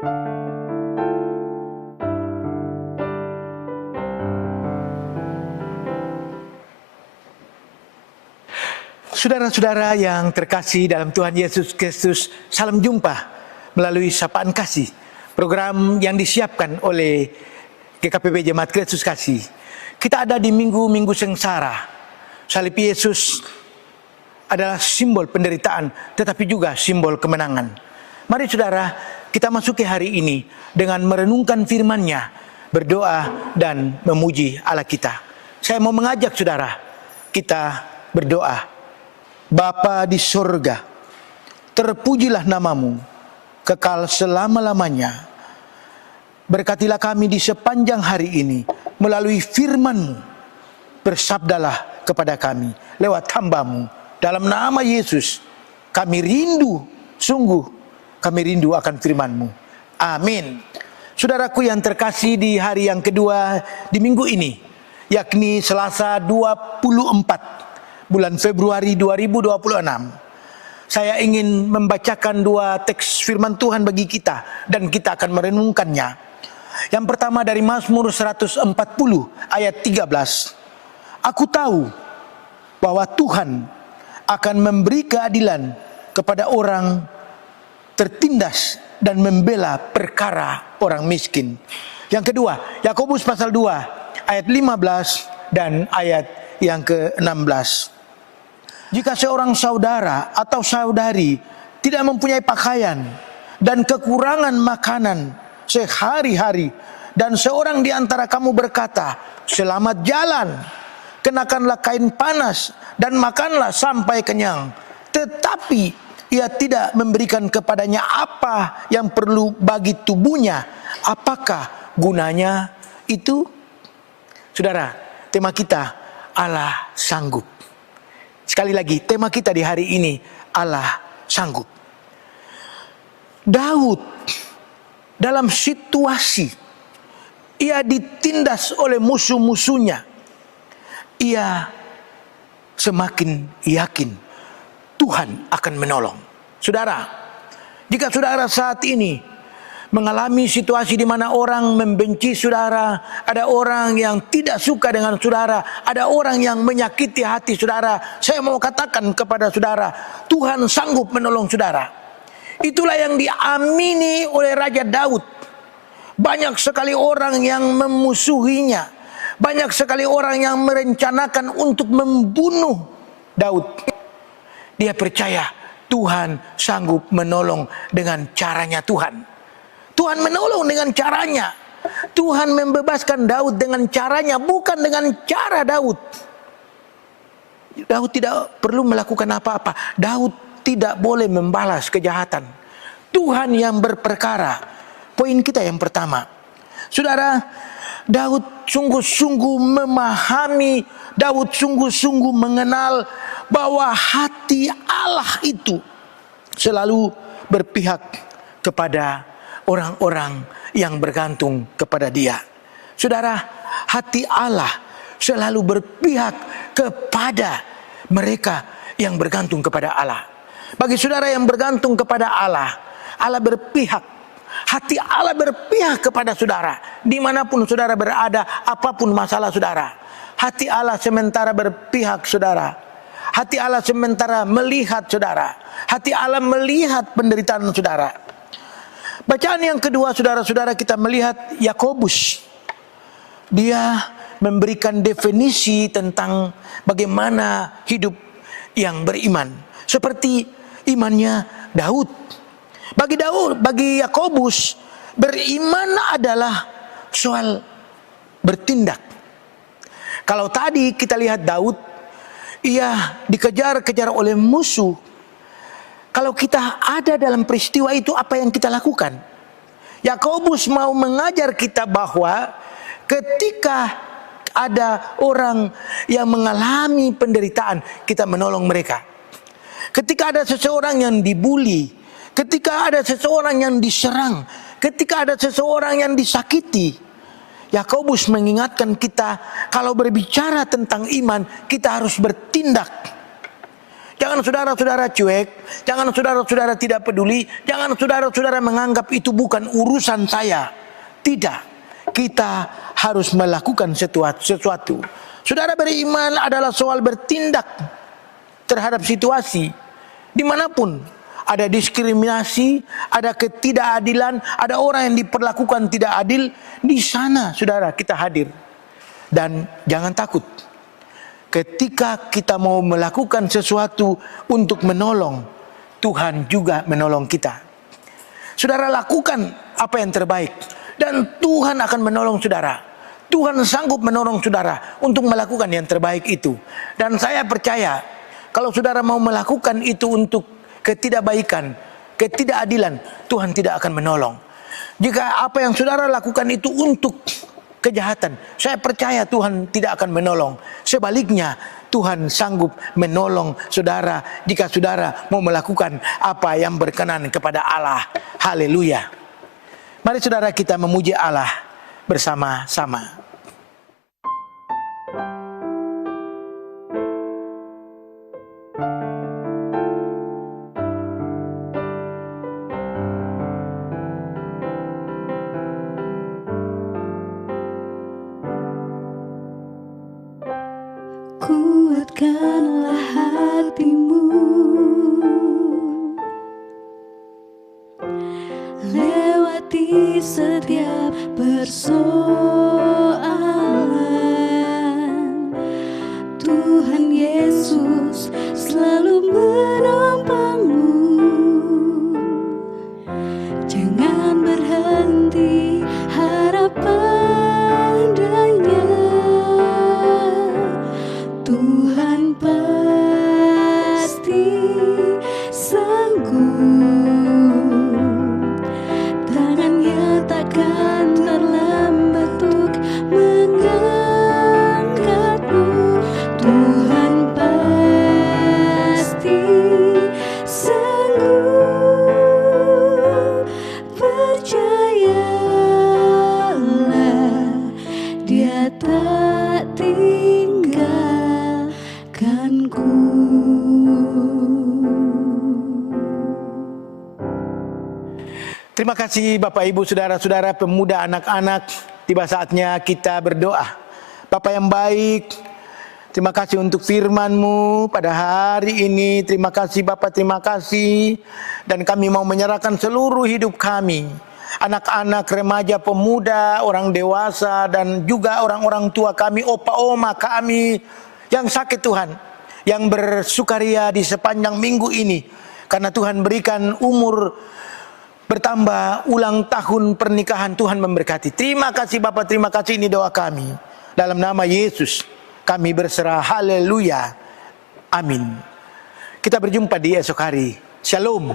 Saudara-saudara yang terkasih dalam Tuhan Yesus Kristus, salam jumpa melalui Sapaan Kasih, program yang disiapkan oleh GKPB Jemaat Kristus Kasih. Kita ada di minggu-minggu sengsara. Salib Yesus adalah simbol penderitaan, tetapi juga simbol kemenangan. Mari saudara, kita masuki hari ini dengan merenungkan firman-Nya, berdoa dan memuji Allah kita. Saya mau mengajak saudara, kita berdoa. Bapa di surga, terpujilah namamu, kekal selama-lamanya. Berkatilah kami di sepanjang hari ini, melalui firman-Mu. Bersabdalah kepada kami, lewat hamba-Mu. Dalam nama Yesus, kami rindu, sungguh kami rindu akan firman-Mu. Amin. Saudaraku yang terkasih, di hari yang kedua di minggu ini, yakni Selasa 24 bulan Februari 2026, saya ingin membacakan dua teks firman Tuhan bagi kita dan kita akan merenungkannya. Yang pertama dari Mazmur 140 ayat 13. Aku tahu bahwa Tuhan akan memberi keadilan kepada orang tertindas dan membela perkara orang miskin. Yang kedua, Yakobus pasal 2 ayat 15 dan ayat yang ke-16. Jika seorang saudara atau saudari tidak mempunyai pakaian dan kekurangan makanan sehari-hari, dan seorang di antara kamu berkata, selamat jalan, kenakanlah kain panas dan makanlah sampai kenyang, tetapi ia tidak memberikan kepadanya apa yang perlu bagi tubuhnya, apakah gunanya itu? Saudara, tema kita Allah sanggup. Sekali lagi, tema kita di hari ini, Allah sanggup. Daud dalam situasi ia ditindas oleh musuh-musuhnya, ia semakin yakin Tuhan akan menolong. Saudara, jika saudara saat ini mengalami situasi di mana orang membenci saudara, ada orang yang tidak suka dengan saudara, ada orang yang menyakiti hati saudara, saya mau katakan kepada saudara, Tuhan sanggup menolong saudara. Itulah yang diamini oleh Raja Daud. Banyak sekali orang yang memusuhinya, banyak sekali orang yang merencanakan untuk membunuh Daud. Dia percaya Tuhan sanggup menolong dengan caranya Tuhan. Tuhan menolong dengan caranya. Tuhan membebaskan Daud dengan caranya, bukan dengan cara Daud. Daud tidak perlu melakukan apa-apa. Daud tidak boleh membalas kejahatan. Tuhan yang berperkara. Poin kita yang pertama. Saudara, Daud sungguh-sungguh memahami, Daud sungguh-sungguh mengenal bahwa hati Allah itu selalu berpihak kepada orang-orang yang bergantung kepada Dia. Saudara, hati Allah selalu berpihak kepada mereka yang bergantung kepada Allah. Bagi saudara yang bergantung kepada Allah, Allah berpihak. Hati Allah berpihak kepada saudara. Dimanapun saudara berada, apapun masalah saudara, hati Allah sementara berpihak saudara. Hati Allah sementara melihat saudara. Hati Allah melihat penderitaan saudara. Bacaan yang kedua, saudara-saudara, kita melihat Yakobus. Dia memberikan definisi tentang bagaimana hidup yang beriman, seperti imannya Daud. Bagi Yakobus, beriman adalah soal bertindak. Kalau tadi kita lihat Daud, ia dikejar-kejar oleh musuh. Kalau kita ada dalam peristiwa itu, apa yang kita lakukan? Yakobus mau mengajar kita bahwa ketika ada orang yang mengalami penderitaan, kita menolong mereka. Ketika ada seseorang yang dibuli, ketika ada seseorang yang diserang, ketika ada seseorang yang disakiti, Yakobus mengingatkan kita, kalau berbicara tentang iman, kita harus bertindak. Jangan saudara-saudara cuek, jangan saudara-saudara tidak peduli, jangan saudara-saudara menganggap itu bukan urusan saya. Tidak, kita harus melakukan sesuatu. Saudara beriman adalah soal bertindak terhadap situasi. Dimanapun ada diskriminasi, ada ketidakadilan, ada orang yang diperlakukan tidak adil, di sana saudara kita hadir. Dan jangan takut. Ketika kita mau melakukan sesuatu untuk menolong, Tuhan juga menolong kita. Saudara lakukan apa yang terbaik dan Tuhan akan menolong saudara. Tuhan sanggup menolong saudara untuk melakukan yang terbaik itu. Dan saya percaya kalau saudara mau melakukan itu untuk ketidakbaikan, ketidakadilan, Tuhan tidak akan menolong. Jika apa yang saudara lakukan itu untuk kejahatan, saya percaya Tuhan tidak akan menolong. Sebaliknya, Tuhan sanggup menolong saudara jika saudara mau melakukan apa yang berkenan kepada Allah. Haleluya. Mari saudara kita memuji Allah bersama-sama. Kuatkanlah hatimu, lewati setiap persoalan. Tuhan Yesus selalu menopangmu. Jangan berhenti harap padanya. Tuhan pasti sanggup, tangannya takkan terlambat untuk mengangkatmu. Tuhan pasti sanggup, percayalah, Dia tak tinggalkanku. Terima kasih Bapak Ibu saudara-saudara pemuda anak-anak. Tiba saatnya kita berdoa. Bapa yang baik, terima kasih untuk firman-Mu pada hari ini. Terima kasih Bapak, terima kasih. Dan kami mau menyerahkan seluruh hidup kami. Anak-anak, remaja, pemuda, orang dewasa, dan juga orang-orang tua kami, opa oma kami yang sakit Tuhan, yang bersukaria di sepanjang minggu ini. Karena Tuhan berikan umur bertambah, ulang tahun pernikahan, Tuhan memberkati. Terima kasih Bapak, terima kasih, ini doa kami. Dalam nama Yesus kami berserah, haleluya, amin. Kita berjumpa di esok hari. Shalom.